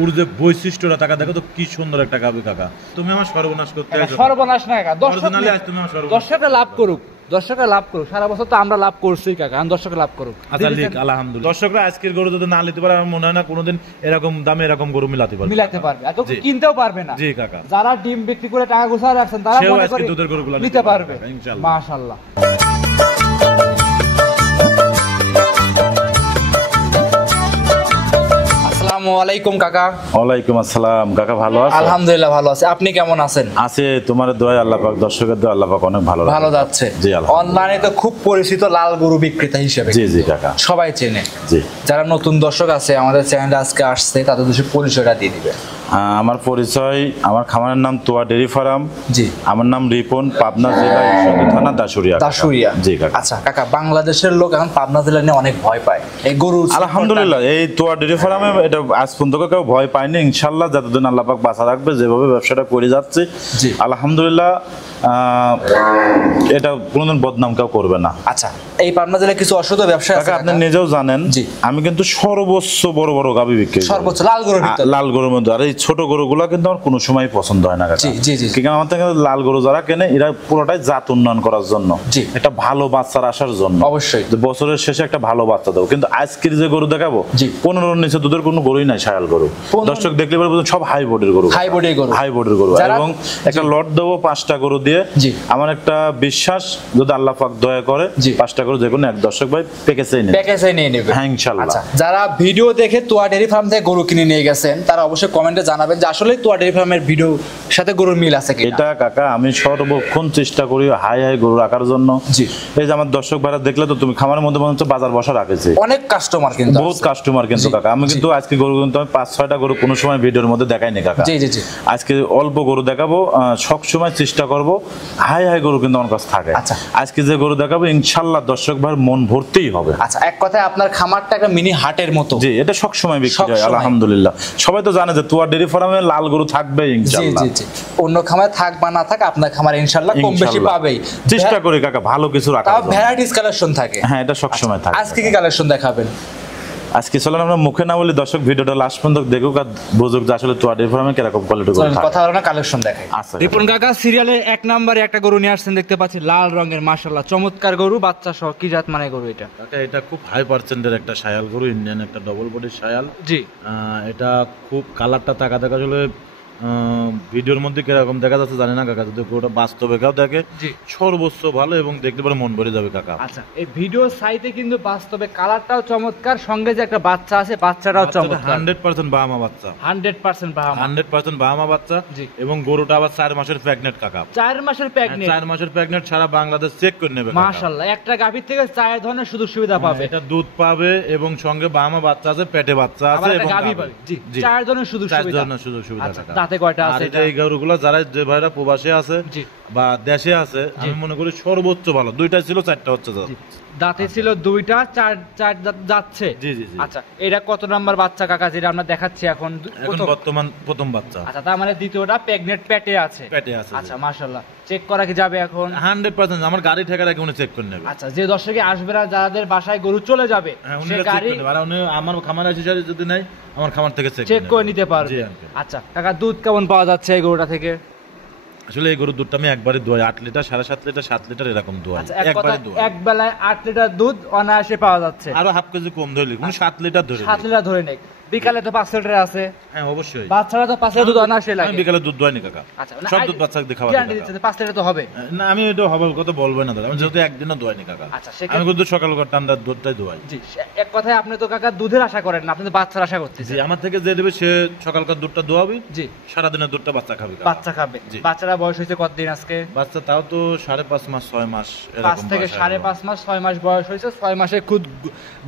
ওর যে বৈশিষ্ট্যটা টাকা দেখো তো কি সুন্দর একটা গাবি কাকা। তুমি আমার সর্বনাশ করতে আইছো। সর্বনাশ না কাকা, অরিজিনালি আজ তুমি আমার সর্বনাশ। দর্শকরা লাভ করুক, দর্শকরা লাভ করুক। সারা বছর তো আমরা লাভ করছি কাকা, দর্শকরা লাভ করুক। আচ্ছা লিখ আলহামদুলিল্লাহ। দর্শকরা আজকের গরু যদি না নিতে পারে আমার মনে হয় না কোনোদিন এরকম দামে এরকম গরু মিলাতে পারবে, মিলাতে পারবে, এত কিনতেও পারবে না। জি কাকা। যারা ডিম বিক্রি করে টাকা গোছায় রাখছেন তারা সেও মনে আজকে করে দুধের গরুগুলো নিতে পারবে ইনশাআল্লাহ। মাশাআল্লাহ। আসসালামু আলাইকুম কাকা। ওয়ালাইকুম আসসালাম কাকা, ভালো আছো? আলহামদুলিল্লাহ ভালো আছি, আপনি কেমন আছেন? আছে তোমার দোয়া, আল্লাহ পাক দর্শকের দোয়া, আল্লাহ পাক অনেক ভালো ভালো যাচ্ছে। জি আলহামদুলিল্লাহ। অনলাইনে তো খুব পরিচিত লাল গরু বিক্রেতা হিসেবে। জি জি কাকা, সবাই চেনে। জি। যারা নতুন দর্শক আছে আমাদের চ্যানেলে আজকে আসছে তাদের দেশে পরিচয়টা দিয়ে দিবে। আমার পরিচয়, আমার খামারের নাম তোয়া ডেরি ফার্ম। জি। আমার নাম রিপন, পাবনা জেলা ঈশ্বরদী থানা দাসুরিয়া। দাসুরিয়া। জি কাকা। আচ্ছা কাকা, বাংলাদেশের লোক এখন পাবনা জেলা নিয়ে অনেক ভয় পায় এই গরু। আলহামদুলিল্লাহ এই তোয়া ডেরি ফার্মে এটা আজ পর্যন্ত কেউ ভয় পায়নি। ইনশাল্লাহ যতদিন আল্লাহ পাক বাঁচা রাখবে, যেভাবে ব্যবসাটা করে যাচ্ছে আলহামদুলিল্লাহ এটা কোনোদিন বদনাম কেউ করবে না। আচ্ছা, এই পাবনা জেলায় কিছু অসুবিধা ব্যবসা আছে আপনি নিজেও জানেন। আমি কিন্তু সর্বোচ্চ বড় বড় গাভী বিক্রি করি, সর্বোচ্চ লাল গরু, লাল গরুর মধ্যে। আর এই ছোট গরুগুলো কিন্তু আমার কোনো সময় পছন্দ হয় না কাকা। কিন্তু আমার থেকে লাল গরু যারা কেনে এরা পুরোটাই জাত উন্নয়ন করার জন্য, একটা ভালো বাচ্চার আসার জন্য। অবশ্যই বছরের শেষে একটা ভালো বাচ্চা দেবো। কিন্তু আজকের যে গরু দেখাবো 15 নিচে দুধের কোনো গরুই নাই, শায়াল গরু। দর্শক দেখলে সব হাই বোর্ডের গরু, হাই বোর্ডের গরু। এবং একটা লট দেবো 5টা গরু দিয়ে। আমার একটা বিশ্বাস, যদি আল্লাহ পাক দয়া করে 5টা গরু যে কোনো এক দর্শক ভাই প্যাকেজে নিয়ে নেবে। হ্যাঁ ইনশাআল্লাহ। যারা ভিডিও দেখে তোয়া ডেয়ারি ফার্ম থেকে গরু কিনে নিয়ে গেছেন তারা অবশ্যই কমেন্টে জানাবেন যে আসলে তোয়া ডেয়ারি ফার্মের ভিডিওর সাথে গরুর মিল আছে কিনা। এটা কাকা আমি সর্বক্ষণ চেষ্টা করি হাই গরু রাখার জন্য। এই যে আমার দর্শক ভাইরা দেখলে তো তুমি খামারের মধ্যে মনে হচ্ছে বাজার বসা রাখেছে, অনেক কাস্টমার কিন্তু, বহুত কাস্টমার কিন্তু কাকা। আমি কিন্তু আজকে গরু কিন্তু আমি 5-6টা গরু কোনো সময় ভিডিওর মধ্যে দেখাইনি কাকা। আজকে অল্প গরু দেখাবো, সব সময় চেষ্টা করব হাই গরু কিন্তু আমার কাছে থাকে। আজকে যে গরু দেখাবো ইনশাআল্লাহ দর্শক ভাইয়ের মন ভর্তিই হবে। আচ্ছা, এক কথায় আপনার খামারটা একটা মিনি হাটের মতো। জি, এটা সব সময় বিক্রি হয় আলহামদুলিল্লাহ। সবাই তো জানে যে তোয়া ডেয়ারি ফার্মে লাল গরু থাকবে ইনশাআল্লাহ। অন্য খামারে থাক বা না থাক আপনার খামারে ইনশাআল্লাহ কম বেশি পাবেই। চেষ্টা করি কাকা ভালো কিছু রাখার। তাও ভ্যারাইটিস কালেকশন থাকে। হ্যাঁ, এটা সব সময় থাকে। আজকে কি কালেকশন দেখাবেন? আজকে চলেন আমরা মুখে না বলি দর্শক ভিডিওটা লাস্ট পর্যন্ত দেখুক আর বুঝুক যে আসলে তোয়া ডেয়ারি ফার্মে কিরকম কোয়ালিটি গরু থাকে। কথা বলা কালেকশন দেখাই। আচ্ছা, রিপন কাকা সিরিয়ালে 1 নম্বরে একটা গরু নিয়ে আসছেন, দেখতে পাচ্ছি লাল রঙের মাশাআল্লাহ চমৎকার গরু, বাচ্চা সহ। কি জাত মানে গরু এটা? এটা খুব হাই পার্সেন্টের একটা শায়াল গরু, ইন্ডিয়ান একটা ডবল বডির শায়াল। জি। এটা খুব কালারটা তাকা দেখা আসলে ভিডিওর মধ্যে কিরকম দেখা যাচ্ছে জানি না কাকা, যদি গরুটা বাস্তবে কেউ দেখে সর্বোচ্চ ভালো এবং দেখতে পারে মন ভরে যাবে কাকা। আচ্ছা, এই ভিডিও সাইটে কিন্তু বাস্তবে কালারটাও চমৎকার, সঙ্গে যে একটা বাচ্চা আছে বাচ্চাটাও চমৎকার। 100% বাহামা বাচ্চা, 100% বাহামা, 100% বাহামা বাচ্চা। এবং গরুটা আবার 4 মাসের প্রেগনেন্ট কাকা। 4 মাসের প্রেগনেন্ট? 4 মাসের প্রেগনেন্ট, সারা বাংলাদেশ চেক করে নেবে মাশাআল্লাহ। একটা গাভীর থেকে 4 ধরনের সুযোগ সুবিধা পাবে। এটা দুধ পাবে এবং সঙ্গে বাহামা বাচ্চা আছে, পেটে বাচ্চা আছে এবং গাভী পাবে। জি, 4 ধরনের সুযোগ সুবিধা। 4 ধরনের সুযোগ সুবিধা কাকা। দাঁতে কয়টা আছে এটা? এই গরুগুলো যারা যে ভাইরা প্রবাসে আছে বা দেশে আছে, আমি মনে করি সর্বোচ্চ ভালো। 2টা ছিল, 4টা হচ্ছে। দাঁতে ছিল 2টা, 4 যাচ্ছে। জি জি জি। আচ্ছা, এটা কত নাম্বার বাচ্চা কাকা যেটা আমরা দেখাচ্ছি এখন? বর্তমান প্রথম বাচ্চা। আচ্ছা, তার মানে দ্বিতীয়টা প্রেগনেন্ট, পেটে আছে। আচ্ছা মাশাআল্লাহ। চেক করা কি যাবে এখন? 100%। আমার গাড়ি ঠেকা রাখে উনি চেক করে নেবে। আচ্ছা, যে দর্শকে আসবে না, যাদের বাসায় গরু চলে যাবে সে গাড়ি উনি আমার খামারে এসে যদি নাই আমার খামার থেকে চেক করে নিতে পারবে। আচ্ছা কাকা, দুধ কেমন পাওয়া যাচ্ছে এই গরুটা থেকে? আসলে এই গরুর দুধটা আমি একবারে দোয়াই, 8 লিটার, 7.5 লিটার, 7 লিটার এরকম দোয়াই। একবারে দোয়াই। এক বেলায় 8 লিটার দুধ অনায়াসে পাওয়া যাচ্ছে। আরো হাফ কেজি কম ধরলি, 7 লিটার ধরে। 7 লিটার ধরে নেই। বিকালে তো 5 লিটার আছে। হ্যাঁ অবশ্যই। বাচ্চারা তো 5 লিটার দুধ অনায়াসে লাগে। আমি বিকালে দুধ দোয়াই নি কাকা। আচ্ছা, সব দুধ বাচ্চাকে খাওয়া গ্যারান্টি দিচ্ছে 5 লিটার তো হবে না? আমি এটা হবে কথা বলবো না দাদা, আমি যেহেতু একদিনও দোয়াই নি কাকা। আচ্ছা, আমি কিন্তু সকালকার ঠান্ডার দুধটাই দোয়াই। জি, এক কথায় আপনি তো কাকা দুধের আশা করেন না, আপনি তো বাচ্চার আশা করতেছেন। জি, আমার থেকে যে দেবে সে সকালকার দুধটা দোয়াবে। জি, সারা দিনের দুধটা বাচ্চা খাবে। বাচ্চা খাবে। বাচ্চারা বয়স হয়েছে কতদিন আজকে? বাচ্চা তাও তো 5.5 মাস, 6 মাস এরকম। 5 থেকে 5.5 মাস, 6 মাস বয়স হয়েছে। 6 মাসে খুব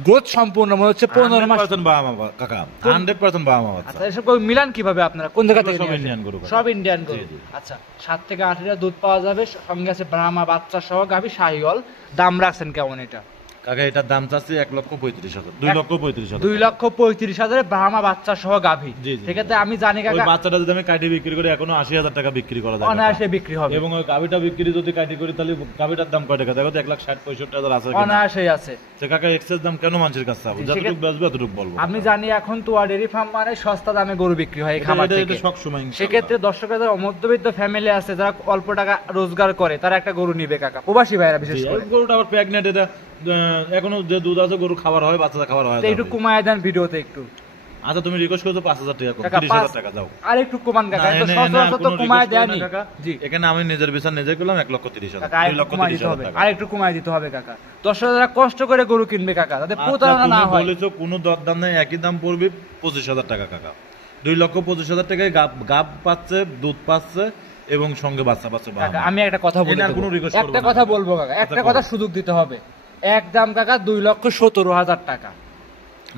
গ্রোথ সম্পূর্ণ মনে হচ্ছে। 15 মাস 100% বাবা মা কাকা, 100% বাবা মা বাচ্চা। আচ্ছা, এসব মিলান কিভাবে আপনারা? কোন জায়গা থেকে? সব ইন্ডিয়ান গরু। সব ইন্ডিয়ান গরু। আচ্ছা, 7 থেকে 8 লিটার দুধ পাওয়া যাবে, সঙ্গে আছে ব্রাহ্মা বাচ্চা সহ গাভী শাহিওয়াল। দাম রাখছেন কেমন এটা? কাকা এটার দাম চাচ্ছি 1,35,000, 2,35,000, 2,35,000 ব্রাহ্মা বাচ্চা সহ গাভী। সেক্ষেত্রে আমি জানি কাকা ওই বাচ্চাটা যদি আমি কাটি বিক্রি করি এখনো 80,000 টাকা বিক্রি করা যায়, অনায়াসে বিক্রি হবে। এবং ওই গাভীটা বিক্রি যদি কাটি করি তাহলে গাভীটার দাম কয় টাকা দেখো তো 1,60,000-65,000 আছে কিনা? অনায়াসেই আছে। তো কাকা এক্সেস দাম কেন মানুষের কাছে চাবো? যতটুকু বেচবে ততটুকু বলবো। আমি জানি এখন তোয়া ডেইরি ফার্ম মানে সস্তা দামে গরু বিক্রি হয় এই খামার থেকে। সেক্ষেত্রে দর্শকরা যারা মধ্যবিত্ত ফ্যামিলি আছে, যারা অল্প টাকা রোজগার করে, তারা একটা গরু নিবে কাকা, প্রবাসী ভাইরা বিশেষ করে। গরুটা আবার প্রেগনেন্ট, এটা এখনো যে দুধ আছে গরু খাবার হয়, বাচ্চা খাবার হয়, একটু কমায় দেন ভিডিওতে একটু। আচ্ছা তুমি রিকোয়েস্ট করছো 5,000 টাকা কম, 30,000 টাকা দাও। আর একটু কমান কাকা, একটু সচরাচর তো কমায় দেনই। জি এখানে আমি নিজের বিচার নিজে করলাম 1,30,000, কাকা, আর একটু কমায় দিতে হবে কাকা। দর্শকরা কষ্ট করে গরু কিনবে কাকা, যাতে প্রতারণা না হয়। বলেছো কোনো দরদাম নেই, একই দাম পড়বে 25,000 টাকা কাকা। 2,25,000 টাকায় গাব পাচ্ছে, দুধ পাচ্ছে এবং সঙ্গে বাচ্চা পাচ্ছে। আমি একটা কথা বলি, একটা কথা বলবো কাকা, একটা কথা সুযোগ দিতে হবে। একদম কাকা 2,17,000 টাকা।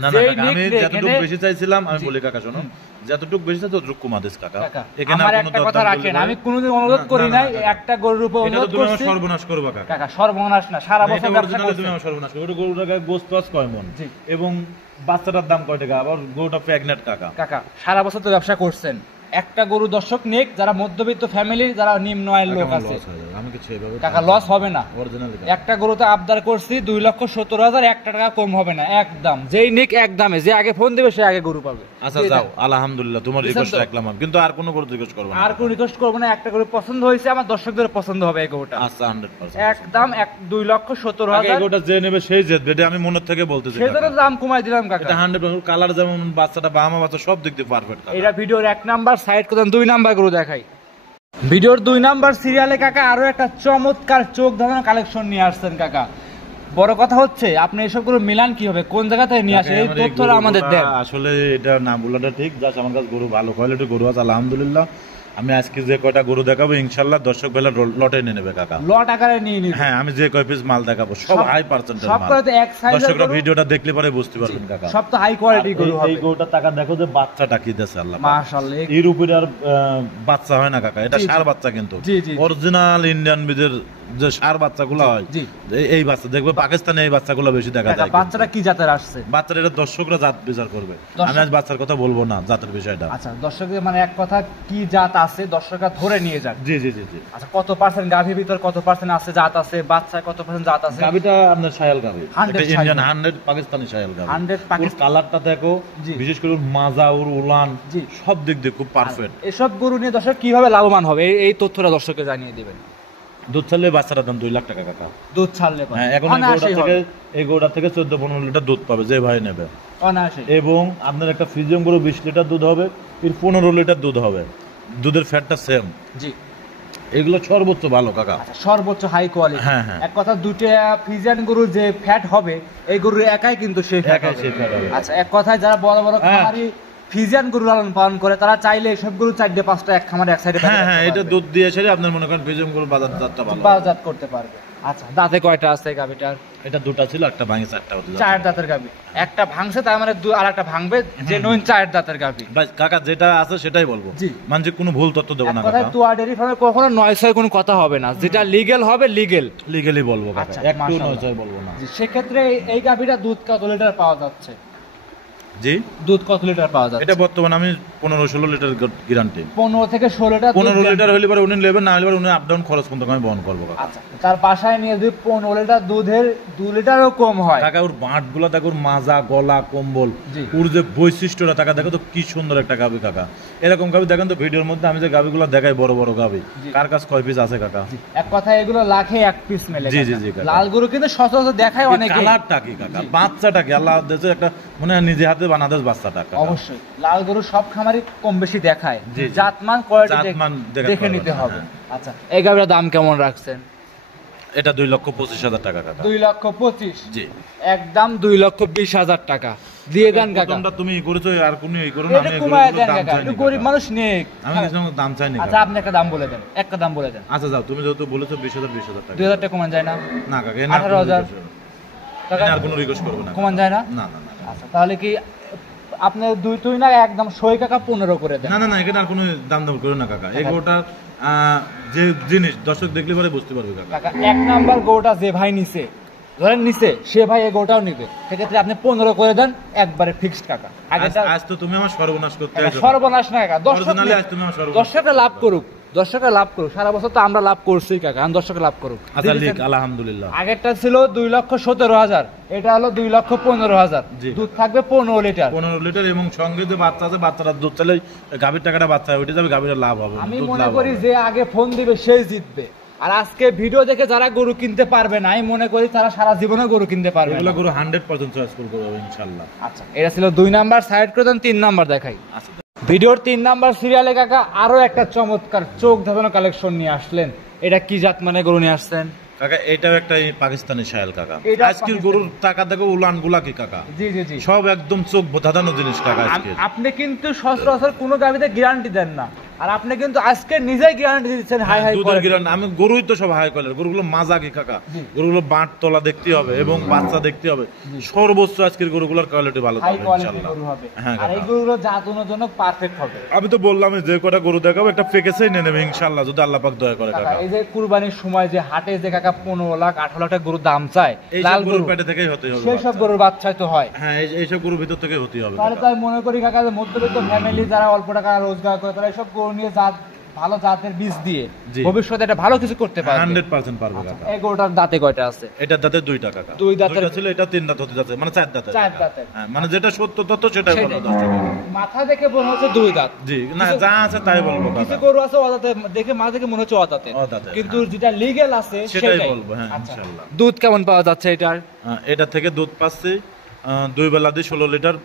না না কাকা, আমি যতটুকু বেশি চাইছিলাম, আমি বলি কাকা শোনো, যতটুকু বেশি চাই ততটুকু কমা দিস কাকা। এখানে আমার একটা কথা রাখেন, আমি কোনোদিন অনুরোধ করি নাই, একটা গরুর উপর অনুরোধ করছি। তুমি আমার সর্বনাশ করবা কাকা। কাকা সর্বনাশ না, সারা বছর ব্যবসা করতে তুমি আমার সর্বনাশ করবে। গরুর টাকা গোশত আছে কয় মণ এবং বাচ্চাটার দাম কয় টাকা, আবার গরুটা প্রেগন্যান্ট কাকা। কাকা সারা বছর তো ব্যবসা করছেন, একটা গরু দর্শক নেক, যারা মধ্যবিত্ত ফ্যামিলি, যারা নিম্ন আয়ের লোক আছে, কাকা লস হবে না। একটা গরুতে আবদার করছি 2,17,000, 1 টাকা কম হবে না একদম। যেই নিক একদমে, যে আগে ফোন দিবে সে আগে গরু পাবে। আচ্ছা যাও, আলহামদুলিল্লাহ তোমার রিকোয়েস্ট রাখলাম আমি, কিন্তু আর কোনো গরু রিকোয়েস্ট করব না, আর কোনো রিকোয়েস্ট করব না। একটা গরু পছন্দ হয়েছে, আমার দর্শকদের পছন্দ হবে এই গরুটা। আচ্ছা 100% একদম 2,17,000। এই গরুটা যে নেবে সেই জেতবে, এটা আমি মনের থেকে বলতেছি। সেজন্য দাম কমাই দিলাম কাকা। এটা 100% কালার যেমন বাচ্চাটা বাহামা বাচ্চা সব দিক দিয়ে পারফেক্ট কাকা। এটা ভিডিওর 1 নাম্বার, সাইড করতেন 2 নাম্বার গরু দেখাই। ভিডিওর 2 নাম্বার সিরিয়ালে কাকা আরো একটা চমৎকার চোখ ধাঁধানো কালেকশন নিয়ে আসছেন কাকা। বড় কথা হচ্ছে আপনি এসব গরু মিলান কি হবে, কোন জায়গা থেকে নিয়ে আসেন, এই তথ্যটা আমাদের দেন। আসলে এটা না বলাটা ঠিক, জাস্ট আমার কাছে গরু ভালো কোয়ালিটির গরু আছে আলহামদুলিল্লাহ। আমি আজকে যে কয়টা গরু দেখাবো ইনশাআল্লাহ দর্শক বেলা লটে নিয়ে নেবে কাকা, লট আকারে নিয়ে নিবে। হ্যাঁ আমি যে কয় পিস মাল দেখাবো সব হাই পার্সেন্টেজ মাল, সব করে এক সাইজের গরু। দর্শকরা ভিডিওটা দেখলে পরে বুঝতে পারবেন কাকা, সব তো হাই কোয়ালিটি গরু হবে। এই গরুটা টাকা দেখো যে বাচ্চাটা কি দেছে আল্লাহ মাশাআল্লাহ, এর উপরে আর বাচ্চা হয় না কাকা, এটা ষাঁড় বাচ্চা, কিন্তু অরিজিনাল ইন্ডিয়ান বিদের যে ষাঁড় বাচ্চাগুলো হয় এই বাচ্চা দেখবে পাকিস্তানে এই বাচ্চাগুলো বেশি দেখা যায়। বাচ্চাটা কি জাতের আসছে? বাচ্চাটা এটা দর্শকরা জাত বিচার করবে, আমি আজ বাচ্চার কথা বলবো না, জাতের বিষয়টা। আচ্ছা দর্শকদের মানে এক কথা কি জাত আছে দর্শকরা ধরে নিয়ে যাক। জি জি জি জি। আচ্ছা কত পার্সেন্ট গাভীর ভিতর কত পার্সেন্ট আছে জাত আছে, বাচ্চা কত পার্সেন্ট জাত আছে? গাভীটা আপনার শায়াল গাভী, এটা ইন্ডিয়ান 100 পাকিস্তানি শায়াল গাভী। 100 পাকিস্তানি কালারটা দেখো, বিশেষ করে মাজা ওর উলান সব দিক দিয়ে খুব পারফেক্ট। এসব গরু নিয়ে দর্শক কিভাবে লাভবান হবে এই তথ্যটা দর্শককে জানিয়ে দিবেন। দুধ ছাড়লে বাচ্চাটার দাম 2 লাখ টাকা কাকা। দুধ ছাড়লে হ্যাঁ, এখন এই গরুটা থেকে 14-15 লিটার দুধ পাবে যে ভাই নেবে অনায়াসে। এবং আপনার একটা ফ্রিজিয়াম গরু 20 লিটার দুধ হবে, এর 15 লিটার দুধ হবে, দুধের ফ্যাটটা সেম। জি এগুলো সর্বোচ্চ ভালো কাকা, সর্বোচ্চ হাই কোয়ালিটি। হ্যাঁ হ্যাঁ, এক কথা দুটো ফ্রিজিয়ান গরু যে ফ্যাট হবে এই গরুর একাই কিন্তু সেই ফ্যাট হবে। আচ্ছা এক কথায় যারা বড় বড় খামারি ফ্রিজিয়ান গরু লালন পালন করে তারা চাইলে সব গরু 4-5টা এক খামারে এক সাইডে, হ্যাঁ হ্যাঁ, এটা দুধ দিয়ে সেরে আপনার মনে করেন ফ্রিজিয়ান গরু বাজারজাতটা ভালো বাজারজাত করতে পারবে। আচ্ছা দাঁতে কয়টা আছে গাভীটার? এটা দুটো ছিল, একটা ভাঙে 4টা হতে যাচ্ছে। 4 দাঁতের গাভী, একটা ভাঙছে তার মানে আরেকটা ভাঙবে, যে নইন 4 দাঁতের গাভী। ভাই কাকা যেটা আছে সেটাই বলবো, মানে কোনো ভুল তথ্য দেব না কাকা। তোয়া ডেইরি ফার্মে কখনো 9-6 কোনো কথা হবে না, যেটা লিগ্যাল হবে লিগ্যালি বলবো কাকা, একটু 9-6 বলবো না। সেক্ষেত্রে এই গাভীটা দুধ কত লিটার পাওয়া যাচ্ছে? জি দুধ কত লিটার পাওয়া যাচ্ছে? এটা বর্তমানে আমি 15-16 লিটার গ্যারান্টি। 15 থেকে 16 লিটার। 15 লিটার হলে পরে উনি নেবেন, না হলে উনি আপ ডাউন খরচ কিন্তু আমি বহন করবো কাকা। আচ্ছা তার বাসায় নিয়ে যদি 15 লিটার দুধের 2 লিটারও কম হয় কাকা, ওর বাঁটগুলো দেখো, ওর মাজা গলা কম্বল, ওর যে বৈশিষ্ট্যটা টাকা দেখো তো কি সুন্দর একটা গাভী কাকা। এরকম গাভী দেখেন তো ভিডিওর মধ্যে আমি যে গাভীগুলো দেখাই বড় বড় গাভী, কার কাছে কয় পিস আছে কাকা? এক কথায় এগুলো লাখে 1 পিস মেলে। জি জি জি। লাল গরু কিন্তু সচরাচর দেখায় অনেকে। কালারটা কি কাকা, বাচ্চাটা কি আল্লাহ দিয়েছে একটা মনে হয় নিজে হাতে বানাতে বাচ্চাটা। অবশ্যই লাল গরু সব খামারই কম বেশি দেখায়, জাতমান কোয়ালিটি দেখে নিতে হবে। আচ্ছা এই গাভীর দাম কেমন রাখছেন? এটা 2,25,000 টাকা কাকা। 2,25,000? জি একদম 2,20,000 টাকা দিয়ে দেন কাকা। তোমরা তুমি করেছো আর কোনো এই করো না, আমি কমায় দেন কাকা, একটু গরিব মানুষ নেক। আমি কিছু দাম চাই না। আচ্ছা আপনি একটা দাম বলে দেন, একটা দাম বলে দেন। আচ্ছা যাও, তুমি যেহেতু বলেছো 20,000 টাকা, 2,000 টাকা কমান যায় না? না কাকা, 18,000 টাকা আর কোনো রিকোয়েস্ট করব না, কমান যায় না? না না না। আচ্ছা তাহলে কি আপনি 2 না একদম 100 টাকা 15 করে দেন? না না না, এখানে আর কোনো দাম দাম করো না কাকা। এই গোটা যে জিনিস দর্শক দেখলে পরে বুঝতে পারবে কাকা। কাকা 1 নাম্বার গরুটা যে ভাই নিছে ধরেন নিচে সে ভাই এই গরুটাও নিবে, সেক্ষেত্রে আপনি 15 করে দেন, একবারে ফিক্সড কাকা। আজ তো তুমি আমার সর্বনাশ করতে আইছো। সর্বনাশ না কাকা, অরিজিনালি আজ তুমি আমার সর্বনাশ। দর্শকরা লাভ করুক, দর্শকরা লাভ করুক, সারা বছর তো আমরা লাভ করছি কাকা, আমি দর্শকরা লাভ করুক। আচ্ছা লিখ, আলহামদুলিল্লাহ। আগেরটা ছিল 2,17,000, এটা হলো 2,15,000। দুধ থাকবে 15 লিটার। 15 লিটার এবং সঙ্গে যে বাচ্চা আছে, বাচ্চাটা দুধ চাইলে গাভীর টাকাটা বাচ্চা উঠে যাবে, গাভীর লাভ হবে। আমি মনে করি যে আগে ফোন দিবে সেই জিতবে। আর আজকে ভিডিও দেখে যারা গরু কিনতে পারবে না, আমি মনে করি তারা সারা জীবনে গরু কিনতে পারবে না। এগুলো গরু 100% চয়েস করবো ইনশাআল্লাহ। আচ্ছা, এটা ছিল 2 নাম্বার, সাইড করে দেন। 3 নাম্বার দেখাই। আচ্ছা, ভিডিওর 3 নাম্বার সিরিয়ালে কাকা আরো একটা চমৎকার চোখ ধাঁধানো কালেকশন নিয়ে আসলেন। এটা কি জাত মানে গরু নিয়ে আসছেন কাকা? এটাও একটা পাকিস্তানি শায়াল কাকা। এটা আজকের গরুর টাকা দেখো, উলান গুলা কি কাকা? জি জি জি, সব একদম চোখ ধাঁধানো জিনিস কাকা। আজকে আপনি কিন্তু সচরাচর কোনো গাবিতে গ্যারান্টি দেন না, আর আপনি কিন্তু আজকে নিজেই গ্যারান্টি দিচ্ছেন হাই হাই দুধের গ্যারান্টি। আমি গরুই তো সব হাই কোয়ালিটির গরুগুলো, মাজা কি কাকা? গরুগুলো বাঁট তলা দেখতে হবে এবং বাচ্চা দেখতে হবে, সর্বোচ্চ আজকের গরুগুলোর কোয়ালিটি ভালো হাই হবে কোয়ালিটির ইনশাআল্লাহ। গরু হবে, হ্যাঁ আর এই গরুগুলো জাতনের জন্য পারফেক্ট হবে। আমি তো বললাম যে কটা গরু দেখাবো একটা প্যাকেজেই নিয়ে নেবে ইনশাআল্লাহ, যদি আল্লাহ পাক দয়া করে কাকা। এই যে কুরবানির সময় যে হাটে যে কাকা 15 লাখ 18 লাখ টাকা গরুর দাম চায়, এই লাল গরুর গরু পেটে থেকেই হতে হবে, সেই সব গরুর বাচ্চাই তো হয়। হ্যাঁ এইসব গরুর ভিতর থেকে হতে হবে। তাহলে তাই মনে করি কাকা যে মধ্যবিত্ত ফ্যামিলি যারা অল্প টাকা রোজগার করে, তারা এইসব গরু নিয়ে ভালো জাতের বীজ দিয়ে ভবিষ্যতে এটা ভালো কিছু করতে পারবে, 100% পারবে কাকা। এই গরুটার দাঁতে কয়টা আছে? এটার দাঁতে 2টা কাকা। 2 দাঁতের ছিল, এটা 3 দাঁত হতে যাচ্ছে, মানে 4 দাঁত। 4 দাঁতের, হ্যাঁ মানে যেটা সত্য তথ্য সেটাই বলো দর্শক। মাথা দেখে মনে হচ্ছে 2 দাঁত। জি না, যা আছে তাই বলবো কাকা। কিছু গরু আছে অদাঁতে দেখে, মাথা দেখে মনে হচ্ছে অদাঁতে, কিন্তু যেটা লিগ্যাল আছে সেটাই বলবো। হ্যাঁ ইনশাআল্লাহ। দুধ কেমন পাওয়া যাচ্ছে এটার? এটা থেকে দুধ পাচ্ছি 2 বেলা দিয়ে 16 লিটার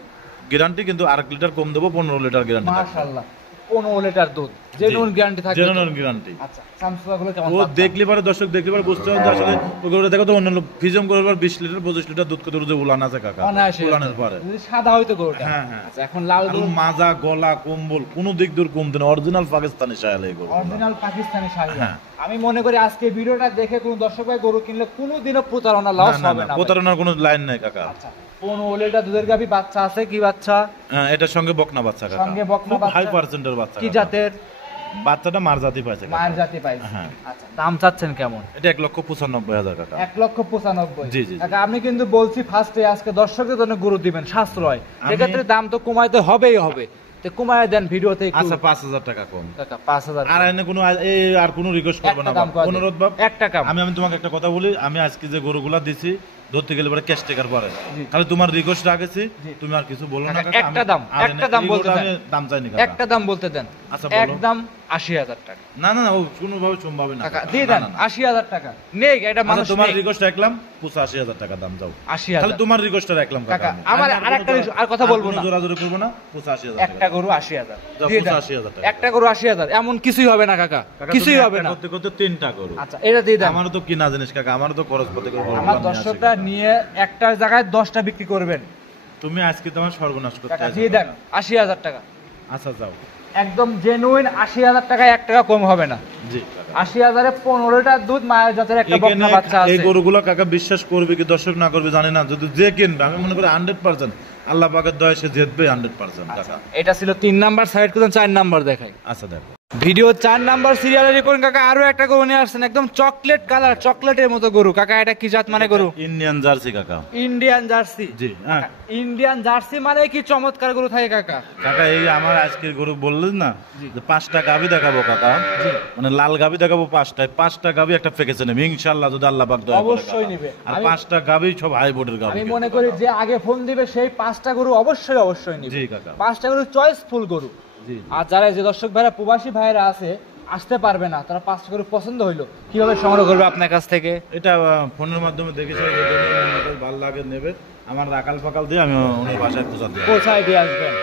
গ্যারান্টি, কিন্তু 1 লিটার কম দেবো, 15 লিটার গ্যারান্টি। মাশাআল্লাহ, 15 লিটার দুধ জেনুইন গ্যারান্টি থাকবে। Genuine guarantee. আচ্ছা, সামসুগুলো কেমন? ও দেখলি পারে, দর্শক দেখলি পারে বুঝতে পারবে আসলে ওই গরুটা দেখো তো, অন্য ফিজম করবার 20 লিটার 25 লিটার দুধ কত রোজে উলান আছে কাকা। উলানের পরে যদি সাদা হয়তো গরুটা। হ্যাঁ হ্যাঁ। আচ্ছা, এখন লাল গরু, মাজা গলা কম্বল কোন দিক দূর কমতে না, অরিজিনাল পাকিস্তানি শায়াল এই গরু। অরিজিনাল পাকিস্তানি শাড়ি। হ্যাঁ। আমি মনে করি আজকে ভিডিওটা দেখে কোন দর্শক ভাই গরু কিনলে কোনোদিনও প্রতারণা লস হবে না। প্রতারণার কোনো লাইন নাই কাকা। আচ্ছা, 15 লিটার দুধের গাভী, বাচ্চা আছে কি বাচ্চা? হ্যাঁ এটার সঙ্গে বকনা বাচ্চা কাকা। সঙ্গে বকনা বাচ্চা, হাই পার্সেন্টের বাচ্চা। কি জাতের? বাচ্চাটা মার জাতি পাইছে কাকা। মার জাতি পাইছে। হ্যাঁ। আচ্ছা, দাম চাচ্ছেন কেমন? এটা 1,95,000 কাকা। 1,95,000। জি, জি, জি। কাকা আমি কিন্তু বলছি ফার্স্টে আজকে দর্শকদের জন্য গরু দিবেন সাশ্রয়, সেক্ষেত্রে দাম তো কমাইতে হবেই হবে, তো কমায় দেন ভিডিওতে একটু। আচ্ছা 5,000 টাকা কম কাকা 5,000। আর এনে কোনো আর কোনো রিকোয়েস্ট করব না, অনুরোধ বাপ। একটা কাম আমি তোমাকে একটা কথা বলি, আমি আজকে যে গরুগুলা দিছি ধরতে গেলে পরে ক্যাশ টাকার পরে খালি তোমার রিকোয়েস্ট রাখেছি, তুমি আর কিছু বলো না কাকা। একটা দাম বলতে দেন, দাম চাইনি কাকা। একটা দাম বলতে দেন। আচ্ছা একদম 80,000 টাকা। না না ও কোনো ভাবে সম্ভব না কাকা দিয়ে দেন 80,000 টাকা। নেই এটা মানুষ, তোমার রিকোয়েস্ট রাখলাম 85,000 টাকা দাম যাও। 80,000 খালি তোমার রিকোয়েস্টটা রাখলাম কাকা। আমার আরেকটা আর কথা বলবো না, জোরাজোরি করব না। 85,000 টাকা একটা গরু 80,000 দিয়ে দেন। 85,000 টাকা একটা গরু 80,000, এমন কিছুই হবে না কাকা, কিছুই হবে না। করতে করতে 3টা গরু। আচ্ছা এটা দিয়ে দেন। আমারও তো কিনা জিনিস কাকা, আমারও তো খরচ করতে করব। আমার দর্শকরা নিয়ে একটা জায়গায় 10টা বিক্রি করবেন। তুমি আজকে তোমার সর্বনাশ করতে টাকা দিয়ে দেন 80,000 টাকা। আচ্ছা যাও, একদম জেনুইন 80,000 টাকা, 1 টাকা কম হবে না। জি 80,000 এ 15 লিটার দুধ, মায়ের জাতের একটা বকনা বাচ্চা আছে। এই গরুগুলো কাকা বিশ্বাস করবে কি দর্শক না করবে জানি না, যদি যে কিনবে আমি মনে করি 100% আল্লাহ পাকের দয়ায় সে জিতবে 100% কাকা। এটা ছিল 3 নাম্বার, সাইড করে 4 নাম্বার দেখাই। আচ্ছা দেখো ভিডিও 4 নাম্বার সিরিয়ালের রিপোর্ট কাকা আরো একটা গরু নিয়ে আসছেন, একদম চকলেট কালার, চকলেটের মতো গরু। কাকা এটা কি জাত মানে গরু? ইন্ডিয়ান জার্সি কাকা। Indian Jersey. জি হ্যাঁ, ইন্ডিয়ান জার্সি মানে কি চমৎকার গরু থাকে কাকা। কাকা এই আমার আজকের গরু বললেন না যে 5টা গাভী দেখাবো কাকা, মানে লাল গাভী দেখাবো 5টা গাভী একটা প্যাকেজে নেবে ইনশাআল্লাহ, যদি আল্লাহ পাক দয়া করে। অবশ্যই নেবে। আর 5টা গাভী সব হাই বোর্ডের গাভী। আমি মনে করি যে আগে ফোন দিবে সেই 5টা গরু অবশ্যই নেবে। জি কাকা, 5টা গরু চয়েসফুল গরু। জি। আর যারা যে দর্শক ভাইরা প্রবাসী ভাইরা আছে আসতে পারবে না, তারা 5টা গরু পছন্দ হইলো কিভাবে সংগ্রহ করবে আপনার কাছ থেকে? এটা ফোনের মাধ্যমে দেখেছি, ভালো লাগে নেবে, আমার রাকাল ফাকাল দিয়ে আমি ওনার বাসায় পৌঁছায় দিয়ে আসবেন।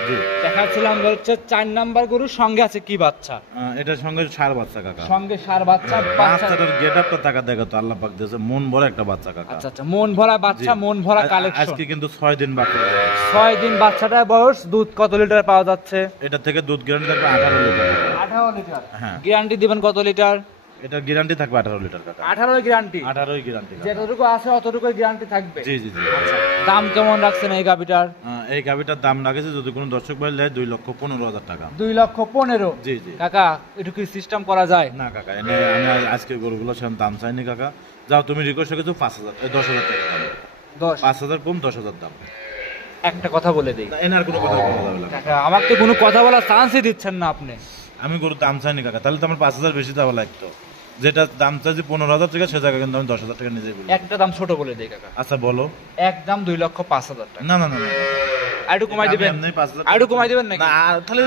দেখাচ্ছিলাম হচ্ছে 4 নাম্বার গরু, সঙ্গে আছে কি বাচ্চা? এটার সঙ্গে ষাঁড় বাচ্চা কাকা। সঙ্গে ষাঁড় বাচ্চা। বাচ্চাটার গেটআপটা টাকা দেখো তো, আল্লাহ পাক দিয়েছে মন ভরা একটা বাচ্চা কাকা। আচ্ছা আচ্ছা, মন ভরা বাচ্চা, মন ভরা কালেকশন। আজকে কিন্তু 6 দিন বাচ্চা। 6 দিন বাচ্চাটার বয়স। দুধ কত লিটার পাওয়া যাচ্ছে? এটা থেকে দুধ গ্যারান্টি থাকবে 18 লিটার। 18 লিটার। হ্যাঁ। গ্যারান্টি দিবেন কত লিটার? এটা গ্যারান্টি থাকবে 18 লিটার কাকা। 18 গ্যারান্টি? 18 গ্যারান্টি, যতটুকু আছে অতটুকুই গ্যারান্টি থাকবে। জি জি জি। আচ্ছা, দাম কেমন রাখছেন এই গাবিটার? এই গাবিটার দাম রাখেছে যদি কোনো দর্শক ভাই নেয় 2,15,000 টাকা। 2,15,000? জি জি কাকা একটু কি সিস্টেম করা যায়? না কাকা, এনে আমি আজকে গরুগুলো সেরকম দাম চাইনি কাকা। যাও তুমি রিকোয়েস্ট রেখেছো 5,000 10,000 টাকা দাম। 5,000 কম 10,000 দাম। একটা কথা বলে দেই, এনার কোনো কথা বলা যাবে না কাকা, আমাকে কোনো কথা বলার চান্সই দিচ্ছেন না আপনি। আমি গরুর দাম চাইনি কাকা, তাহলে তো আমার 5,000 বেশি দেওয়া লাগতো। যেটা দাম চাইছি 15,000 টাকা, সে জায়গায় কিন্তু আমি 10,000 টাকা নিজেই বলি। একটা দাম ছোট বলে দেই কাকা। আচ্ছা বলো। একদম 2,05,000 টাকা। না না না না, আরেকটু কমাই দিবেন? আরেকটু কমাই দিবেন নাকি? না তাহলে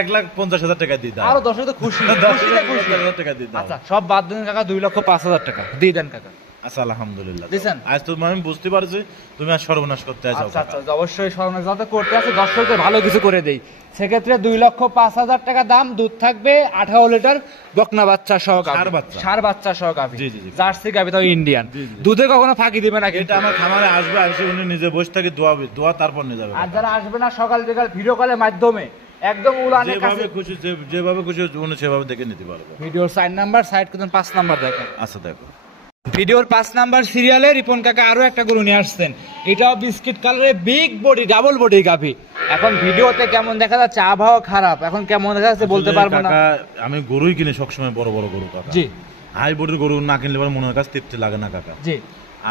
1,50,000 টাকা দিই দাও। আরো 10 তো খুশি, খুশিতে খুশি। 10,000 টাকা দিই দাও। আচ্ছা সব বাদ দেন কাকা, 2,05,000 টাকা দিয়ে দেন কাকা। আচ্ছা আলহামদুলিল্লাহ দিছেন? আজ তো আমি বুঝতে পারছি তুমি আর সর্বনাশ করতে আছো। আচ্ছা আচ্ছা, অবশ্যই সর্বনাশ যাতে করতে আছে, দর্শকদের ভালো কিছু করে দেই। সেক্ষেত্রে 2,05,000 টাকা দাম, দুধ থাকবে 18 লিটার, বকনা বাচ্চা সহ গাভী, ষাঁড় বাচ্চা সহ গাভী, জার্সি গাভী, তাও ইন্ডিয়ান। দুধে কখনো ফাঁকি দিবে না? এটা আমার খামারে আসবে, এসে উনি নিজে বসে থেকে দোয়া তারপর নিয়ে যাবে। আর যারা আসবে না, সকাল বিকাল ভিডিও কলের মাধ্যমে একদম উলানের কাছে যেভাবে খুশি উনি সেভাবে দেখে নিতে পারবে। ভিডিওর 4 নাম্বার, সাইড করতেন 5 নাম্বার দেখেন। আচ্ছা দেখো, ভিডিওর 5 নাম্বার সিরিয়ালে রিপন কাকা আরো একটা গরু নিয়ে আসছেন। এটাও বিস্কিট কালারের, বিগ বডি, ডাবল বডি গাভী। এখন ভিডিওতে কেমন দেখা যাচ্ছে, আবহাওয়া খারাপ, এখন কেমন দেখা যাচ্ছে বলতে পারবো না। আমি গরুই কিনে সবসময় বড় বড় গরু কাকা। জি। হাই বডির গরু না কিনলে পরে মনের কাছে তৃপ্তি লাগে না কাকা। জি।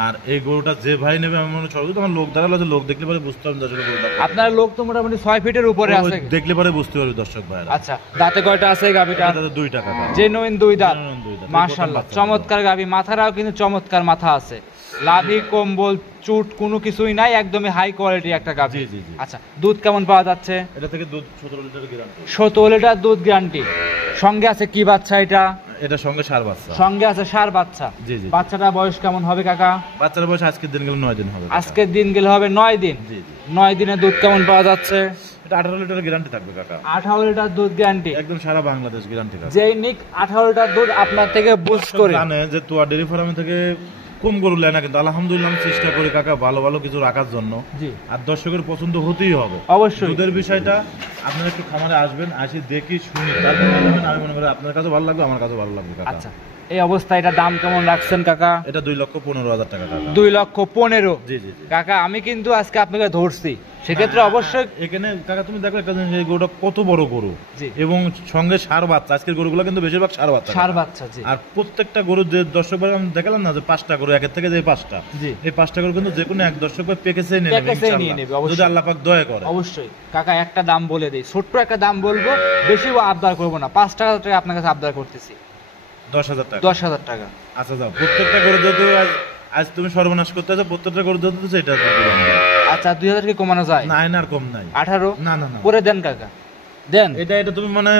আর এই গরুটা যে ভাই নেবে, আমি মনে সর্বত আমার লোক দাঁড়ালো, লোক দেখলে পরে বুঝতে পারবেন দর্শক গরুটা। আপনার লোক তো মোটামুটি 6 ফিটের উপরে আছে, দেখলে পরে বুঝতে পারবে দর্শক ভাই। আচ্ছা, দাঁতে কয়টা আছে এই গাভীটা? 2 টাকা। জেনুইন 2 দাঁত, মাশাআল্লাহ, চমৎকার গাভী। মাথাটাও কিন্তু চমৎকার মাথা আছে, লাভি কম্বল চুট কোনো কিছুই নাই, একদমই হাই কোয়ালিটি একটা গাভী। জি জি। আচ্ছা, দুধ কেমন পাওয়া যাচ্ছে? এটা থেকে দুধ 17 লিটার গ্যারান্টি। 17 লিটার দুধ গ্যারান্টি। সঙ্গে আছে কি বাচ্চা এটা? এটা সঙ্গে ষাঁড় বাচ্চা। সঙ্গে আছে ষাঁড় বাচ্চা। জি জি। বাচ্চাটা বয়স কেমন হবে কাকা? বাচ্চার বয়স আজকের দিন গেলে 9 দিন হবে। আজকের দিন গেলে হবে 9 দিন। জি জি। 9 দিনে দুধ কেমন পাওয়া যাচ্ছে? এটা 18 লিটার গ্যারান্টি থাকবে কাকা। 18 লিটার দুধ গ্যারান্টি, একদম সারা বাংলাদেশ গ্যারান্টি কাকা। যেই নিক 18 লিটার দুধ আপনার থেকে বুঝ করে জানে যে তোয়া ডেইরি ফার্ম থেকে কম গরু নেয় না, কিন্তু আলহামদুলিল্লাহ আমি চেষ্টা করি কাকা ভালো ভালো কিছু রাখার জন্য। জি। আর দর্শকের পছন্দ হতেই হবে অবশ্যই। দুধের বিষয়টা আপনারা একটু খামারে আসবেন, আসি দেখি শুনি, তারপর নেবেন। আমি মনে করি আপনার কাছে ভালো লাগবে, আমার কাছে ভালো লাগবে কাকা। আচ্ছা, এই অবস্থা এটা দাম কেমন রাখছেন কাকা? এটা 2,15,000 টাকা কাকা। 2,15,000? জি জি জি। কাকা আমি কিন্তু আজকে আপনাকে ধরছি, সেক্ষেত্রে অবশ্যই এখানে কাকা তুমি দেখো একটা জিনিস, এই গরুটা কত বড় গরু, জি, এবং সঙ্গে ষাঁড় বাচ্চা। আজকের গরুগুলো কিন্তু বেশিরভাগ ষাঁড় বাচ্চা। ষাঁড় বাচ্চা, জি। আর প্রত্যেকটা গরু যে দর্শক ভাই আমি দেখালাম না যে 5টা গরু, একের থেকে যে 5টা, জি, এই 5টা গরু কিন্তু যে কোনো এক দর্শক ভাই প্যাকেজে নিয়ে নেবে ইনশাআল্লাহ, যদি আল্লাহ পাক দয়া করে। অবশ্যই কাকা, একটা দাম বলে দেই, ছোট্ট একটা দাম বলবো, বেশি আবদার করবো না। 5 টাকা আপনার কাছে আবদার করতেছি। 10,000 টাকা। 10,000 টাকা। আচ্ছা যাও, প্রত্যেকটা গরু যেহেতু আজ তুমি সর্বনাশ করতে আছো, প্রত্যেকটা গরু যেহেতু এটা আচ্ছা 2,000 কি কমানো যায়? না, আর কম নাই। 18? না না না, করে দেন কাকা, দেন। এটা তুমি মানে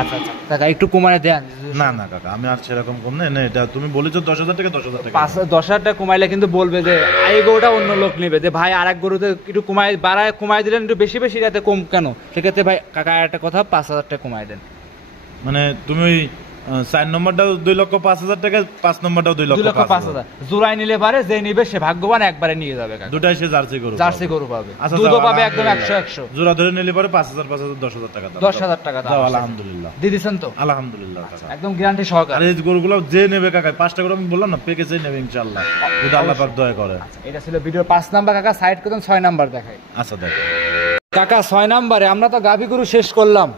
আচ্ছা আচ্ছা কাকা একটু কমায় দেন। না না কাকা, আমি আর সেরকম কম না। এটা তুমি বলেছো 10,000 টাকা, 10,000 টাকা। 10,000 টাকা কমাইলে কিন্তু বলবে যে এই গরুটা অন্য লোক নেবে, যে ভাই আরেক গরুতে একটু কমাই দিলেন একটু বেশি বেশি, যাতে কম কেন। সেক্ষেত্রে ভাই কাকা একটা কথা, 5,000 টাকা কমাই দেন। মানে তুমি ওই 4 নম্বরটাও 2,05,000 টাকা, 5 নম্বরটাও 2,05,000 জোড়াই নিলে পারে, যে নিবে সে ভাগ্যবান, একবারে নিয়ে যাবে কাকা। দুটাই সে জার্সি গরু পাবে, আচ্ছা, দুধও পাবে একদম 100-100। জোড়া ধরে নিলে পারে 5,000 10,000 টাকা দাম। 10,000 টাকা দাম। আলহামদুলিল্লাহ দিয়ে দিছেন তো? আলহামদুলিল্লাহ একদম গ্যারান্টি সহকারে। আর এই গরুগুলো যে নেবে কাকা, 5টা গরু আমি বললাম না, প্যাকেজেই নেবে ইনশাআল্লাহ, যদি আল্লাহ পাক দয়া করে। এটা ছিল ভিডিওর 5 নাম্বার কাকা, সাইড করুন, 6 নাম্বার দেখাই। আচ্ছা দেখো কাকা 6 নাম্বারে আমরা তো গাভী গরু শেষ করলাম,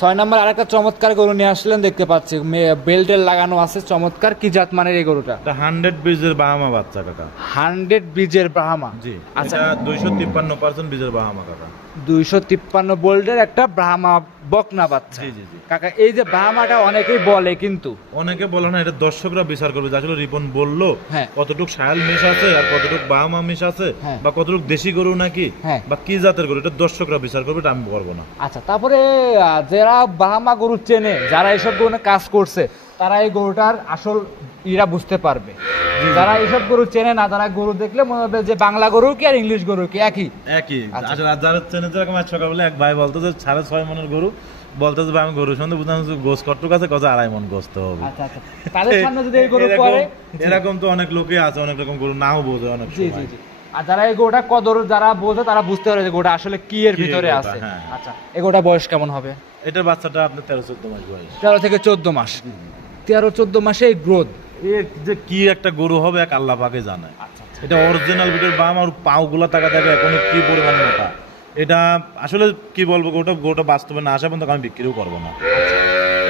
6 নাম্বার আরেকটা চমৎকার গরু নিয়ে আসলেন, দেখতে পাচ্ছি বেল্টের লাগানো আছে, চমৎকার। কি জাত মানের এই গরুটা? 100 বীজের বাহামা বাচ্চা কাকা। 100 বীজের ব্রাহ্মা? জি। আচ্ছা, এটা 253% বীজের বাহামা কাকা। 253 বোল্টের একটা ব্রাহ্মা বকনা বাচ্চা। জি জি জি। কাকা এই যে ব্রাহ্মাটা অনেকেই বলে, কিন্তু অনেকে বলে না, এটা দর্শকরা বিচার করবে। আসলে রিপন বললো কতটুকু শায়াল মিশ আছে, আর কতটুকু বাহামা মিশ আছে, বা কতটুকু দেশি গরু নাকি, বা কি জাতের গরু, এটা দর্শকরা বিচার করবে, এটা আমি করবো না। আচ্ছা, তারপরে যারা বাহামা গরু চেনে, যারা এইসব গরু কাজ করছে, তারা এই গরুটার আসল ইরা বুঝতে পারবে। যারা এইসব গরু চেনে না, তারা গরু দেখলে মনে হবে যে বাংলা গরু কি আর ইংলিশ গরু কি একই। আসলে যারা চেনে, যেরকম আজ সকালবেলা এক ভাই বলতো যে 6.5 মনের গরু, বলতে যে আমি গরুর সঙ্গে বুঝলাম গোস কট্টুক আছে, কত 2.5 মন গোস্ত হবে। তাদের সামনে যদি এই গরু করে, এরকম তো অনেক লোকই আছে, অনেক রকম গরু নাও বোঝে অনেক। জি জি জি। আর যারা এই গরুটা কদর যারা বোঝে তারা বুঝতে পারে যে গরুটা আসলে কি এর কি ভিতরে গরুটা, আছে। হ্যাঁ। আচ্ছা এই গরুটা বয়স কেমন হবে? এটার বাচ্চাটা আপনার 13-14 মাস বয়স। 13 থেকে 14 মাস। 13-14 মাসে এই গ্রোথ। এর যে কি একটা গরু হবে এক আল্লাহ পাকে জানে। এটা অরিজিনাল বিটের বাম আর পাওগুলা টাকা দেখে এখন কি পরিমাণ মোটা। এটা আসলে কি বলবো, গোটা বাস্তবে না আসা পর্যন্ত আমি বিক্রিও করবো না।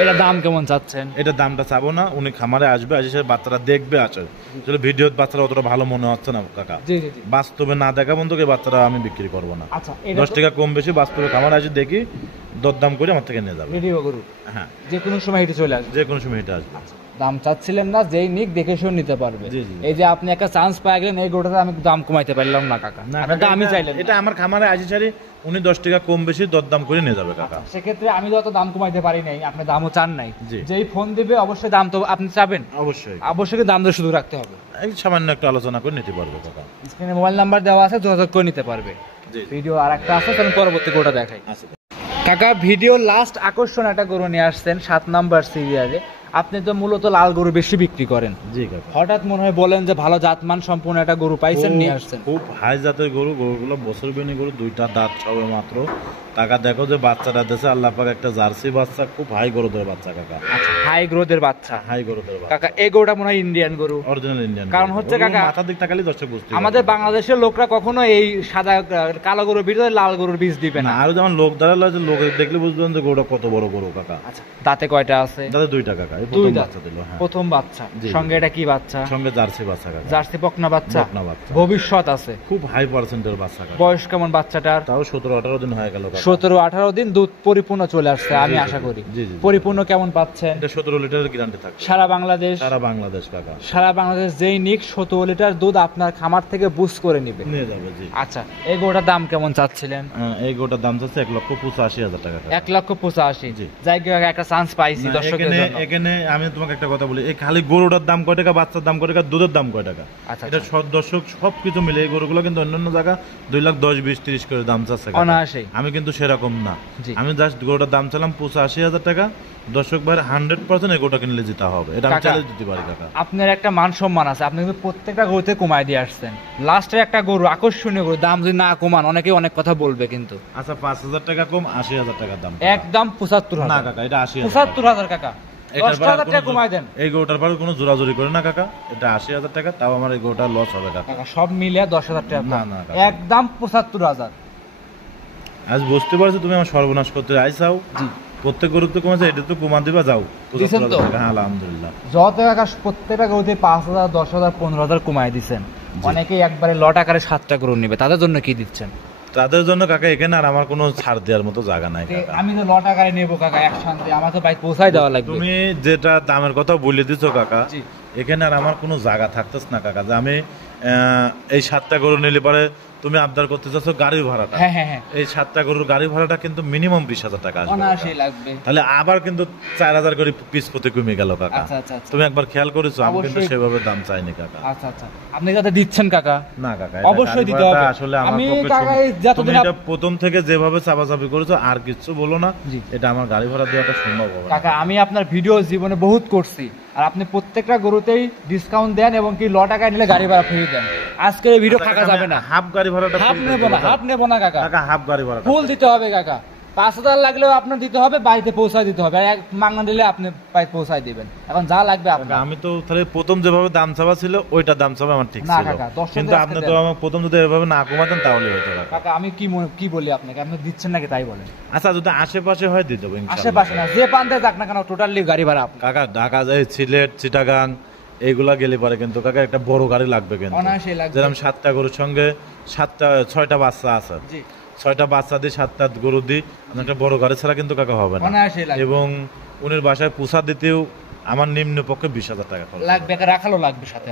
এটা দাম কেমন চাচ্ছেন? এটা দামটা চাবো না, উনি খামারে আসবে, আসে সে বাচ্চারা দেখবে। আসলে ভিডিও বাচ্চারা অতটা ভালো মনে হচ্ছে না কাকা, বাস্তবে না দেখা পর্যন্ত বাচ্চারা আমি বিক্রি করবো না। 10 টাকা কম বেশি বাস্তবে খামারে আসে দেখি দরদাম করে আমার থেকে নিয়ে যাবে। হ্যাঁ, যে কোনো সময় হেঁটে চলে আসবে, যে কোনো সময় এটা আসবে। দাম চাচ্ছিলেন না, যেই নিক দেখে শুনে নিতে পারবে। এই যে আপনি একটা চান্স পাই গেলেন, এই গোটাতে আমি দাম কমাইতে পারলাম না কাকা। আমি চাইলেন এটা আমার খামারে আসি ছাড়ি উনি 10 টাকা কম বেশি দরদাম করে নিয়ে যাবে কাকা। সেক্ষেত্রে আমি যত দাম কমাইতে পারি নাই, আপনি দামও চান নাই, যেই ফোন দিবে অবশ্যই দাম তো আপনি চাবেন। অবশ্যই দাম দর শুধু রাখতে হবে, সামান্য একটু আলোচনা করে নিতে পারবে কাকা। স্ক্রিনে মোবাইল নাম্বার দেওয়া আছে, যোগাযোগ করে নিতে পারবে। ভিডিও আর একটা আছে, তাহলে পরবর্তী গোটা দেখাই। কাকা ভিডিও লাস্ট আকর্ষণ একটা গরু নিয়ে আসছেন 7 নাম্বার সিরিয়ালে। আপনি তো মূলত লাল গরু বেশি বিক্রি করেন, জি কাকা। হঠাৎ মনে হয় বলেন যে ভালো জাতমান সম্পূর্ণ একটা গরু পাইছেন, নিয়ে আসছেন। খুব হাই জাতের গরু, গরুগুলো বছর বেনি গরু, 2টা দাঁত সবে মাত্র। টাকা দেখো যে বাচ্চাটা দেশে আল্লাহ পাক একটা জার্সি বাচ্চা, খুব হাই গরুদের বাচ্চা কাকা। হাই গ্রোথের বাচ্চা, হাই গরুদের বাচ্চা কাকা। এই গরুটা মনে হয় ইন্ডিয়ান গরু, অরিজিনাল ইন্ডিয়ান। কারণ হচ্ছে কাকা মাথার দিক তাকালে দর্শক বুঝতে আমাদের বাংলাদেশের লোকরা কখনো এই সাদা কালো গরুর ভিতরে লাল গরুর বীজ দিবে না। আর যেমন লোক দাঁড়ালো, লোক দেখলে বুঝবেন যে গরুটা কত বড় গরু কাকা। আচ্ছা, দাঁতে কয়টা আছে? দাঁতে 2টা কাকা, এই প্রথম বাচ্চা দিল। হ্যাঁ, প্রথম বাচ্চা। সঙ্গে এটা কি বাচ্চা? সঙ্গে জার্সি বাচ্চা কাকা। জার্সি বকনা বাচ্চা, বকনা বাচ্চা। ভবিষ্যৎ আছে, খুব হাই পার্সেন্টের বাচ্চা কাকা। বয়স কেমন বাচ্চাটার? তাও 17-18 দিন হয়ে গেল কাকা। 17-18 দিন দুধ পরিপূর্ণ চলে আসছে, আমি আশা করি। পরিপূর্ণ কেমন পাচ্ছেন? এটা 17 লিটারের গ্যারান্টি থাকে সারা বাংলাদেশ। সারা বাংলাদেশ কাকা, সারা বাংলাদেশ যেই নিক 17 লিটার দুধ আপনার খামার থেকে বুস করে নিবে, নিয়ে যাবে। জি। আচ্ছা, এই গোটার দাম কেমন চাচ্ছিলেন? এই গোটার দাম চাচ্ছে 1,85,000 টাকা। 1,85,000। জায়গায় একটা চান্স পাইছি দর্শকের জন্য। এখানে আমি তোমাকে একটা কথা বলি, এই খালি গরুটার দাম কয় টাকা, বাচ্চার দাম কয় টাকা, দুধের দাম কয় টাকা, এটা সব দর্শক সবকিছু মিলে এই গরুগুলো কিন্তু অন্যান্য জায়গা 2,10,20,30 করে দাম চাচ্ছে। আমি কিন্তু সেরকম না, আমি জাস্ট গরুটার দাম চালাম 85,000 টাকা। দর্শক ভাই 100% এই গরুটা কিনলে যেতে হবে, এটা আমি চ্যালেঞ্জ দিতে পারি কাকা। আপনার একটা মান সম্মান আছে, আপনি কিন্তু প্রত্যেকটা গরুতে কমায় দিয়ে আসছেন। লাস্টে একটা গরু আকর্ষণীয় গরু, দাম যদি না কমান অনেকেই অনেক কথা বলবে কিন্তু। আচ্ছা, 5,000 টাকা কম, 80,000 টাকার দাম। একদম 75,000 না কাকা, এটা 80,000। 75,000 কাকা, 10,000 টাকা কমায় দেন। এই গরুটার পরে কোনো জোরাজুরি করে না কাকা, এটা 80,000 টাকা, তাও আমার এই গরুটা লস হবে কাকা। সব মিলিয়ে 10,000 টাকা। না না, একদম 75,000। আজ বুঝতে পারছো তুমি আমার সর্বনাশ করতে আইসাও। জি, প্রত্যেক গরু তো কমাছে, এটা তো কমা দিবা যাও। হ্যাঁ, আলহামদুলিল্লাহ। যত টাকা প্রত্যেকটা গরুতে 5,000, 10,000, 15,000 কমায় দিচ্ছেন। অনেকেই একবারে লট আকারে 7টা গরু নিবে, তাদের জন্য কি দিচ্ছেন? তাদের জন্য কাকা এখানে আর আমার কোনো ছাড় দেওয়ার মতো জায়গা নাই কাকা। আমি তো লট আকারে নেবো কাকা একসাথে, আমার তো বাইক পৌঁছাই দেওয়া লাগবে। তুমি যেটা দামের কথা বলে দিছো কাকা, এখানে আর আমার কোনো জায়গা থাকতেছ না কাকা, যে আমি এই 7টা গরু নিলে পরে তুমি আবদার করতে চাচ্ছ গাড়ির ভাড়াটা। এই 7টা গরুর গাড়ি ভাড়াটা কিন্তু মিনিমাম 20,000 টাকা আসবে, তাহলে আবার কিন্তু 4,000 করে পিস প্রতি কমে গেল কাকা। তুমি একবার খেয়াল করেছো? আমি কিন্তু সেভাবে দাম চাইনি কাকা। আচ্ছা আচ্ছা, আপনি যাতে দিচ্ছেন কাকা? না কাকা, অবশ্যই দিতে হবে। আসলে আমার পক্ষে তুমি এটা প্রথম থেকে যেভাবে চাপাচাপি করেছো আর কিছু বলো না, এটা আমার গাড়ি ভাড়া দেওয়াটা সম্ভব হবে না কাকা। আমি আপনার ভিডিও জীবনে বহুত করছি, আর আপনি প্রত্যেকটা গরুতেই ডিসকাউন্ট দেন এবং কি লট টাকায় নিলে গাড়ি ভাড়া ফ্রি দেন। আজকে এই ভিডিও থাকা যাবে না, হাফ গাড়ি ভাড়াটা হাফ নেব না কাকা, হাফ গাড়ি ভাড়া ফুল দিতে হবে কাকা। 5,000 লাগলেও আপনার দিতে হবে, বাড়িতে পৌঁছায় দিতে হবে। আর মাংনা দিলে আপনি পৌঁছায় দিবেন, এখন যা লাগবে আপনার। আমি তো তাহলে প্রথম যেভাবে দাম চাওয়া ছিল ওইটা দাম চাওয়া আমার ঠিক ছিল, কিন্তু আপনি তো আমাকে প্রথম যদি এভাবে না কমাতেন তাহলে হতো কাকা। আমি কি বলি আপনাকে, আপনি দিচ্ছেন নাকি তাই বলেন? আচ্ছা, যদি আশেপাশে হয় দিয়ে দেবো ইনশাআল্লাহ। আশেপাশে না, যে প্রান্তে যাক না কেন টোটালি গাড়ি ভাড়া কাকা। ঢাকা যায়, সিলেট, চিটাগাং এইগুলা গেলে পারে কিন্তু কাকা একটা বড় গাড়ি লাগবে কিন্তু। যেরকম 7টা গরুর সঙ্গে 6টা বাচ্চা আছে, 6টা বাচ্চা দিয়ে 7টা গরু দিয়ে একটা বড় গাড়ি ছাড়া কিন্তু কাকা হবে না। এবং উনির বাসায় পোষা দিতেও আমার নিম্ন পক্ষে 20,000 টাকা লাগবে, রাখালও লাগবে সাথে,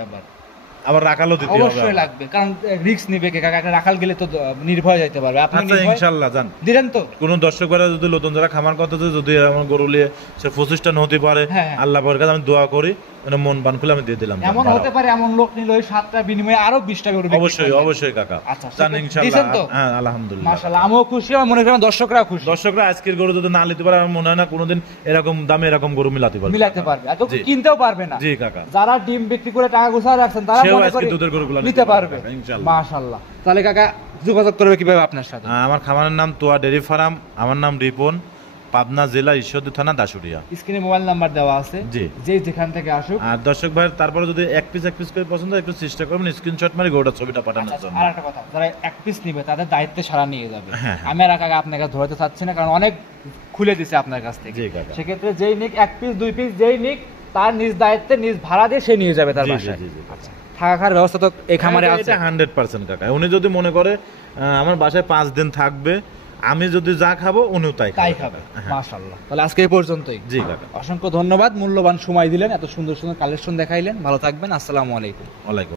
আবার রাখালও দিতে হবে। অবশ্যই লাগবে, কারণ রিস্ক নিবে কে কাকা। একটা রাখাল গেলে তো নির্ভয় যাইতে পারবে। আপনি ইনশাআল্লাহ যান দিলেন তো। কোন দর্শক ভাইরা যদি নতুন যারা খামার করতেছে, যদি আমার গরু নিয়ে সে 25টা হতে পারে, আল্লাহ পাকের কাছে আমি দোয়া করি মানে মন বান খুলে আমি দিয়ে দিলাম। এমন হতে পারে এমন লোক নিল ওই 7টার বিনিময়ে আরো 20টা গরু বিক্রি অবশ্যই করবে। অবশ্যই কাকা। আচ্ছা, জান দিছেন ইনশাআল্লাহ। তো? হ্যাঁ আলহামদুলিল্লাহ মাশাআল্লাহ, আমিও খুশি, আমার মনে করেন দর্শকরাও খুশি। দর্শকরা আজকের গরু যদি না নিতে পারে আমার মনে হয় না কোনোদিন এরকম দামে এরকম গরু মিলাতে পারবে। আর তো কিনতেও পারবে না। জি কাকা। যারা ডিম বিক্রি করে টাকা গুছা রাখছেন তারা সেও মনে আজকে করে দুধের গরুগুলো নিতে পারবে ইনশাআল্লাহ। মাশাআল্লাহ। তাহলে কাকা যোগাযোগ করবে কিভাবে আপনার সাথে? আমার খামারের নাম তোয়া ডেয়ারি ফার্ম, আমার নাম রিপন, পাবনা জেলা ঈশ্বরদী থানা দাসুরিয়া। স্ক্রিনে মোবাইল নাম্বার দেওয়া আছে, জি যে যেখান থেকে আসুক। আর দর্শক ভাই তারপরে যদি এক পিস করে পছন্দ হয় একটু চেষ্টা করবেন স্ক্রিনশট মারি গরুটার ছবিটা পাঠানোর জন্য। আর একটা কথা, যারা এক পিস নিবে তাদের দায়িত্বে সারা নিয়ে যাবে। হ্যাঁ। আমি আর কাকা আপনাকে ধরতে চাচ্ছি না, কারণ অনেক খুলে দিছে আপনার কাছ থেকে। জি কাকা। সেক্ষেত্রে যেই নিক এক পিস 2 পিস যেই নিক তার নিজ দায়িত্বে নিজ ভাড়া দিয়ে সে নিয়ে যাবে তার জি, বাসায়। জি, জি, জি। আচ্ছা, থাকা খাওয়ার ব্যবস্থা তো এই খামারে আছে? এটা 100% কাকা। উনি যদি মনে করে আমার বাসায় 5 দিন থাকবে, আমি যদি যা খাবো উনিও তাই খাবে। মাশাআল্লাহ। তাহলে আজকে এই পর্যন্তই। জি কাকা। অসংখ্য ধন্যবাদ, মূল্যবান সময় দিলেন, এত সুন্দর সুন্দর কালেকশন দেখাইলেন। ভালো থাকবেন, আসসালামু আলাইকুম। ওয়ালাইকুম।